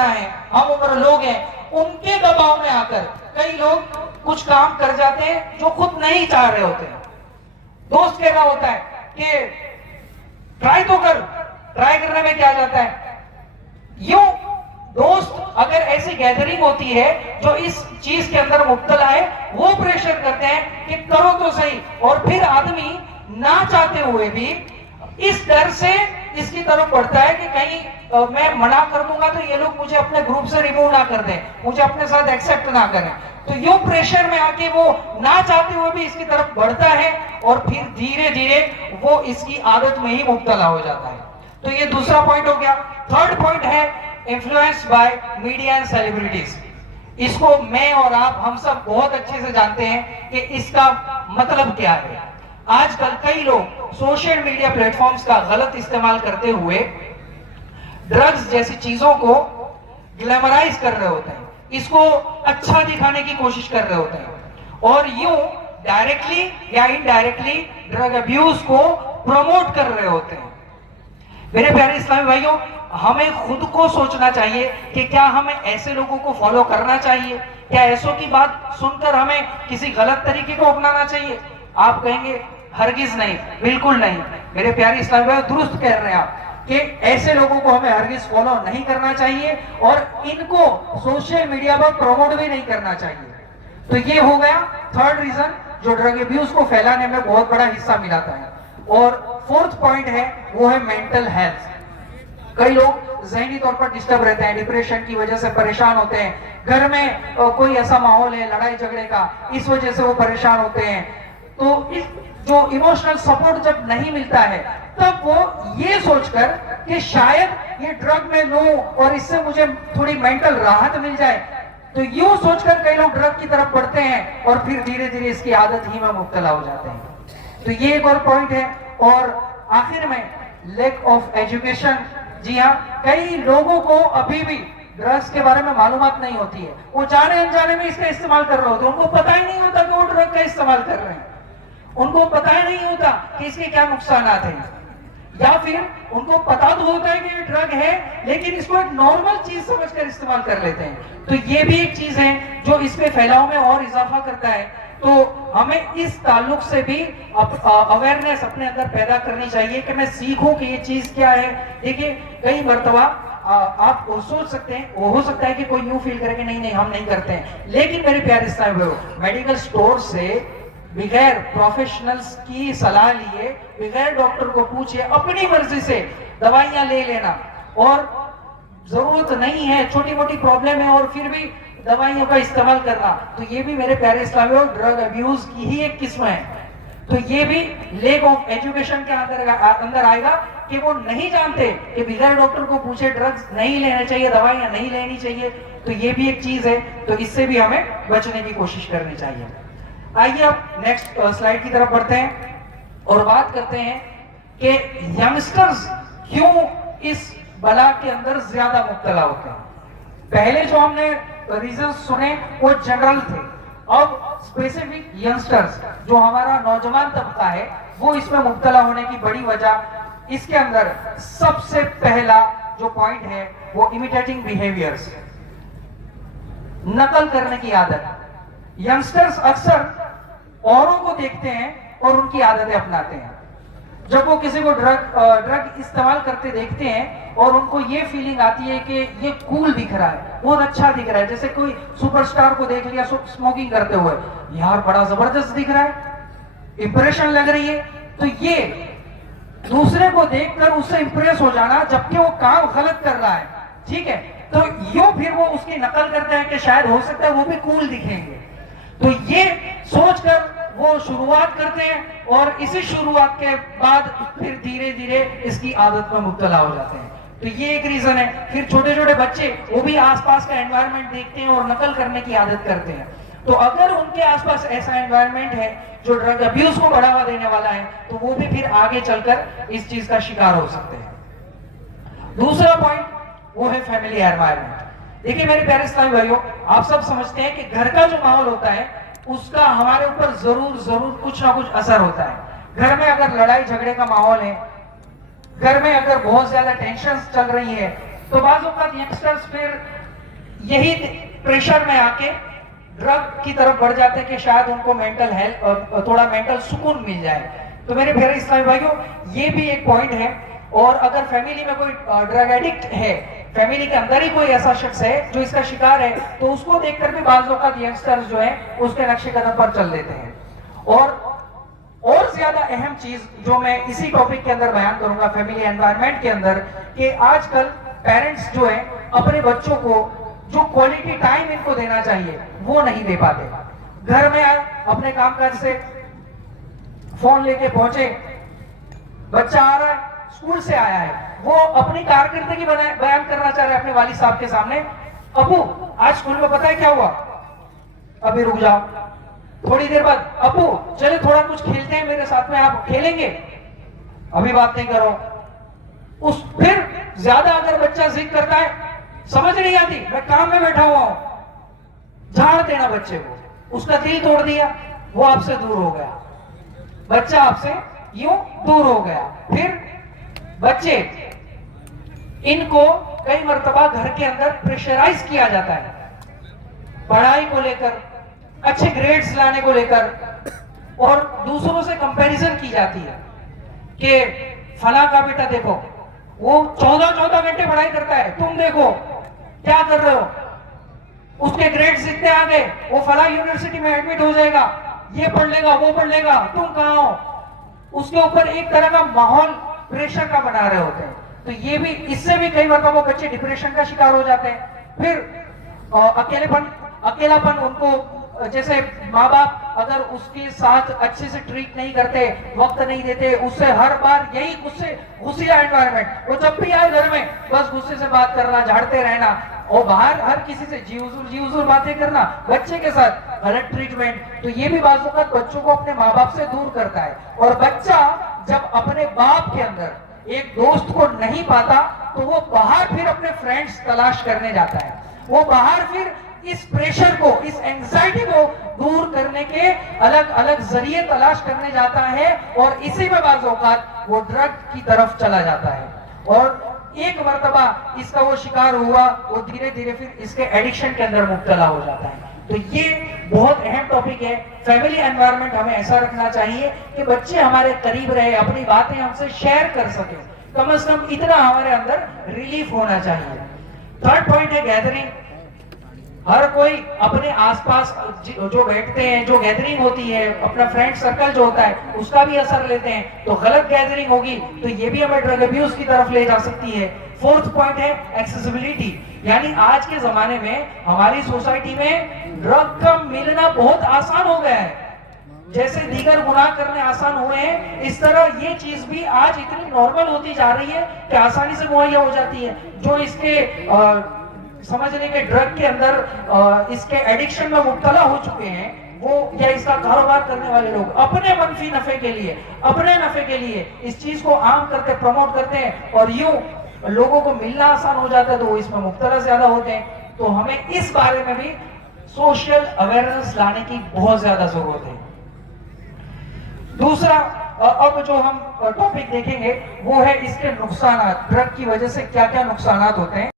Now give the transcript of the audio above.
کرنا ہے، ہم عمر لوگ ہیں، ان کے دباؤ میں آ کر کئی لوگ کچھ کام کر جاتے ہیں جو خود نہیں چاہ رہے ہوتے ہیں. دوست کہہ رہا ہوتا ہے کہ ٹرائی تو کر، ٹرائی کرنے میں کیا جاتا ہے. یوں دوست اگر ایسی گیدرنگ ہوتی ہے جو اس چیز کے اندر مبتلا ہے، وہ پریشر کرتے ہیں کہ کرو تو صحیح، اور پھر آدمی نہ چاہتے ہوئے بھی اس ڈر سے اس کی طرف بڑھتا ہے کہ کہیں میں منع کر دوں گا تو یہ لوگ مجھے اپنے گروپ سے ریموو نہ کر دیں، مجھے اپنے ساتھ ایکسپٹ نہ کریں. تو یوں پریشر میں آ کے وہ نہ چاہتے ہوئے بھی اس کی طرف بڑھتا ہے، اور پھر دھیرے دھیرے وہ اس کی عادت میں ہی مبتلا ہو جاتا ہے. تو یہ دوسرا پوائنٹ ہو گیا. تھرڈ پوائنٹ ہے influence by media and celebrities. اس کو میں اور آپ ہم سب بہت اچھے سے جانتے ہیں کہ اس کا مطلب کیا ہے. آج کل کئی لوگ سوشل میڈیا پلیٹ فارمز کا غلط استعمال کرتے ہوئے ڈرگز جیسی چیزوں کو گلیمرائز کر رہے ہوتے ہیں، اس کو اچھا دکھانے کی کوشش کر رہے ہوتے ہیں، اور یوں ڈائریکٹلی یا انڈائریکٹلی ڈرگ ابیوز کو پروموٹ کر رہے ہوتے ہیں. میرے پیارے اسلامی بھائیوں، ہمیں خود کو سوچنا چاہیے کہ کیا ہمیں ایسے لوگوں کو فالو کرنا چاہیے؟ کیا ایسوں کی بات سن کر ہمیں کسی غلط طریقے کو اپنانا چاہیے؟ آپ کہیں گے ہرگز نہیں، بالکل نہیں. میرے پیارے اسلامی بھائیوں، درست کہہ رہے ہیں آپ کہ ایسے لوگوں کو ہمیں ہرگز فالو نہیں کرنا چاہیے، اور ان کو سوشل میڈیا پر پروموٹ بھی نہیں کرنا چاہیے. تو یہ ہو گیا تھرڈ ریزن جو ڈرگ ابیوز کو پھیلانے میں بہت بڑا حصہ ملاتا ہے. اور فورتھ پوائنٹ ہے وہ ہے مینٹل ہیلتھ. کئی لوگ ذہنی طور پر ڈسٹرب رہتے ہیں، ڈپریشن کی وجہ سے پریشان ہوتے ہیں، گھر میں کوئی ایسا ماحول ہے لڑائی جھگڑے کا، اس وجہ سے وہ پریشان ہوتے ہیں. تو اس جو ایموشنل سپورٹ جب نہیں ملتا ہے، تب وہ یہ سوچ کر کہ شاید یہ ڈرگ میں لوں اور اس سے مجھے تھوڑی مینٹل راحت مل جائے، تو یوں سوچ کر کئی لوگ ڈرگ کی طرف بڑھتے ہیں، اور پھر دھیرے دھیرے اس کی عادت ہی میں مبتلا ہو جاتے ہیں. تو یہ ایک اور پوائنٹ ہے. اور آخر میں لیک آف ایجوکیشن. جی ہاں، کئی لوگوں کو ابھی بھی ڈرگز کے بارے میں معلومات نہیں ہوتی ہے، وہ جانے انجانے میں اس کا استعمال کر رہے ہوتے ہیں، ان کو پتہ ہی نہیں ہوتا کہ وہ ڈرگ کا استعمال کر رہے ہیں، ان کو پتہ ہی نہیں ہوتا کہ اس کے کیا نقصانات ہیں. یا پھر ان کو پتا تو ہوتا ہے کہ یہ ڈرگ ہے، لیکن اس کو ایک نارمل چیز سمجھ کر استعمال کر لیتے ہیں. تو یہ بھی ایک چیز ہے جو اس پہ پھیلاؤ میں اور اضافہ کرتا ہے. تو ہمیں اس تعلق سے بھی اویئرنیس اپنے اندر پیدا کرنی چاہیے کہ میں سیکھوں کہ یہ چیز کیا ہے. دیکھیں کئی مرتبہ آپ سوچ سکتے ہیں، وہ ہو سکتا ہے کہ کوئی یوں فیل کرے کہ نہیں ہم نہیں کرتے ہیں، لیکن میرے پیارے اسلامی بھائیو، میڈیکل سٹور سے بغیر پروفیشنلز کی صلاح لیے، بغیر ڈاکٹر کو پوچھے اپنی مرضی سے دوائیاں لے لینا، اور ضرورت نہیں ہے، چھوٹی موٹی پرابلم ہے اور پھر بھی دوائیوں کا استعمال کرنا، تو یہ بھی میرے پیارے اسلامی اور ڈرگ ابیوز کی ہی ایک قسم ہے. تو یہ بھی لیک آف ایجوکیشن کے اندر آئے گا کہ وہ نہیں جانتے کہ بغیر ڈاکٹر کو پوچھے ڈرگز نہیں لینے چاہیے، دوائیاں نہیں لینی چاہیے. تو یہ بھی ایک چیز ہے. تو اس سے بھی ہمیں بچنے کی کوشش کرنی چاہیے. آئیے اب نیکسٹ سلائیڈ کی طرف بڑھتے ہیں اور بات کرتے ہیں کہ ینگسٹرز کیوں اس بلا کے اندر زیادہ مبتلا ہوتے ہیں. پہلے جو ہم نے ریزنز سنے وہ جنرل تھے، اب اسپیسیفک ینگسٹرز جو ہمارا نوجوان طبقہ ہے وہ اس میں مبتلا ہونے کی بڑی وجہ، اس کے اندر سب سے پہلا جو پوائنٹ ہے وہ امیٹیٹنگ بیہیویئرز، نقل کرنے کی عادت. ینگسٹرز اکثر اوروں کو دیکھتے ہیں اور ان کی عادتیں اپناتے ہیں. جب وہ کسی کو ڈرگ استعمال کرتے دیکھتے ہیں اور ان کو یہ فیلنگ آتی ہے کہ یہ کول دکھ رہا ہے، بہت اچھا دکھ رہا ہے، جیسے کوئی سپر سٹار کو دیکھ لیا اسموکنگ کرتے ہوئے، یار بڑا زبردست دکھ رہا ہے، امپریشن لگ رہی ہے. تو یہ دوسرے کو دیکھ کر اس سے امپریس ہو جانا جبکہ وہ کام غلط کر رہا ہے، ٹھیک ہے، تو یوں پھر وہ اس کی نقل کرتے ہیں کہ شاید ہو سکتا ہے وہ بھی کول دکھیں گے. تو یہ سوچ کر وہ شروعات کرتے ہیں، اور اسی شروعات کے بعد پھر دھیرے دھیرے اس کی عادت میں مبتلا ہو جاتے ہیں. تو یہ ایک ریزن ہے. پھر چھوٹے چھوٹے بچے وہ بھی آس پاس کا انوائرمنٹ دیکھتے ہیں اور نقل کرنے کی عادت کرتے ہیں. تو اگر ان کے آس پاس ایسا انوائرمنٹ ہے جو ڈرگ ابیوز کو بڑھاوا دینے والا ہے تو وہ بھی پھر آگے چل کر اس چیز کا شکار ہو سکتے ہیں. دوسرا پوائنٹ وہ ہے فیملی انوائرمنٹ. دیکھیں میرے پیارے اسلامی بھائیوں، آپ سب سمجھتے ہیں کہ گھر کا جو ماحول ہوتا ہے اس کا ہمارے اوپر ضرور کچھ نہ کچھ اثر ہوتا ہے. گھر میں اگر لڑائی جھگڑے کا ماحول ہے، گھر میں اگر بہت زیادہ ٹینشنز چل رہی ہے، تو بعض اوقات یگسٹرز پھر یہی پریشر میں آ کے ڈرگ کی طرف بڑھ جاتے ہیں کہ شاید ان کو مینٹل ہیلتھ تھوڑا مینٹل سکون مل جائے. تو میرے پیارے اسلامی بھائیوں یہ بھی ایک پوائنٹ ہے. اور اگر فیملی میں کوئی ڈرگ ایڈکٹ ہے, فیملی کے اندر ہی کوئی ایسا شخص ہے جو اس کا شکار ہے, تو اس کو دیکھ کر بھی بعض اوقات ینگسٹرز جو ہیں اس کے نقش قدم پر چل دیتے ہیں. اور زیادہ اہم چیز جو میں اسی ٹاپک کے اندر بیان کروں گا فیملی انوائرمنٹ کے اندر, کہ آج کل پیرنٹس جو ہیں اپنے بچوں کو جو کوالٹی ٹائم ان کو دینا چاہیے وہ نہیں دے پاتے. گھر میں اپنے کام کاج سے فون لے کے پہنچے, بچہ آ رہا ہے, اسکول سے آیا ہے, وہ اپنی کارکردگی بیان کرنا چاہ رہا ہے اپنے والد صاحب کے سامنے. ابو آج اسکول میں پتہ ہے کیا ہوا؟ ابھی رک جاؤ. تھوڑی دیر بعد ابو چلے تھوڑا کچھ کھیلتے ہیں میرے ساتھ میں, آپ کھیلیں گے؟ ابھی بات نہیں کرو. پھر زیادہ اگر بچہ ضد کرتا ہے, سمجھ نہیں آتی میں کام میں بیٹھا ہوا ہوں, جھاڑ دینا بچے کو. اس کا دل توڑ دیا, وہ آپ سے دور ہو گیا, بچہ آپ سے یوں دور ہو گیا. پھر بچے ان کو کئی مرتبہ گھر کے اندر پریشرائز کیا جاتا ہے پڑھائی کو لے کر, اچھے گریڈز لانے کو لے کر, اور دوسروں سے کمپیریزن کی جاتی ہے کہ فلاں کا بیٹا دیکھو وہ 14 گھنٹے پڑھائی کرتا ہے, تم دیکھو کیا کر رہے ہو, اس کے گریڈز اتنے آ گئے, وہ فلاں یونیورسٹی میں ایڈمٹ ہو جائے گا, یہ پڑھ لے گا وہ پڑھ لے گا, تم کہاں ہو. اس کے اوپر ایک طرح کا ماحول پریشر کا بنا رہے ہوتے ہیں. تو یہ بھی, اس سے بھی کئی مرتبہ بچے ڈپریشن کا شکار ہو جاتے ہیں. پھر اکیلاپن ان کو, جیسے ماں باپ اگر اس کے ساتھ اچھے سے ٹریٹ نہیں کرتے, وقت نہیں دیتے, اس سے ہر بار یہی غصہ انوائرمنٹ, وہ جب بھی آئے گھر میں بس غصے سے بات کرنا, جھاڑتے رہنا, اور باہر ہر کسی سے جی حضور باتیں کرنا, بچے کے ساتھ غلط ٹریٹمنٹ. تو یہ بھی بعض اوقات بچوں کو اپنے ماں باپ سے دور کرتا ہے. اور بچہ جب اپنے باپ کے اندر ایک دوست کو نہیں پاتا تو وہ باہر پھر اپنے فرینڈز تلاش کرنے جاتا ہے. وہ باہر پھر اس پریشر کو, اس اینگزائٹی کو دور کرنے کے الگ الگ ذریعے تلاش کرنے جاتا ہے, اور اسی میں بعض اوقات وہ ڈرگ کی طرف چلا جاتا ہے. اور ایک مرتبہ اس کا وہ شکار ہوا, وہ دھیرے دھیرے پھر اس کے ایڈکشن کے اندر مبتلا ہو جاتا ہے. تو یہ بہت اہم ٹاپک ہے. فیملی انوائرمنٹ ہمیں ایسا رکھنا چاہیے کہ بچے ہمارے قریب رہے, اپنی باتیں ہم سے شیئر کر سکیں, کم از کم اتنا ہمارے اندر ریلیف ہونا چاہیے. تھرڈ پوائنٹ ہے گیدرنگ. ہر کوئی اپنے آس پاس جو بیٹھتے ہیں, جو گیدرنگ ہوتی ہے, اپنا فرینڈ سرکل جو ہوتا ہے اس کا بھی اثر لیتے ہیں. تو غلط گیدرنگ ہوگی تو یہ بھی ہمیں ڈرگ ابیوز کی طرف لے جا سکتی ہے. فورتھ پوائنٹ ہے ایکسیسیبلٹی. یعنی آج کے زمانے میں ہماری سوسائٹی میں ڈرگ کا ملنا بہت آسان ہو گیا ہے. جیسے دیگر گناہ کرنے آسان ہوئے ہیں, اس طرح یہ چیز بھی آج اتنی نارمل ہوتی جا رہی ہے کہ آسانی سے مہیا ہو جاتی ہے. جو اس کے سمجھ لیں کہ ڈرگ کے اندر اس کے ایڈکشن میں مبتلا ہو چکے ہیں, وہ یا اس کا کاروبار کرنے والے لوگ اپنے منفی نفع کے لیے, اپنے نفع کے لیے اس چیز کو عام کرتے, پروموٹ کرتے ہیں, اور یوں لوگوں کو ملنا آسان ہو جاتا ہے تو وہ اس میں مبتلا زیادہ ہوتے ہیں. تو ہمیں اس بارے میں بھی سوشل اویئرنس لانے کی بہت زیادہ ضرورت ہے. دوسرا اب جو ہم ٹاپک دیکھیں گے وہ ہے اس کے نقصانات. ڈرگ کی وجہ سے کیا کیا نقصانات ہوتے ہیں.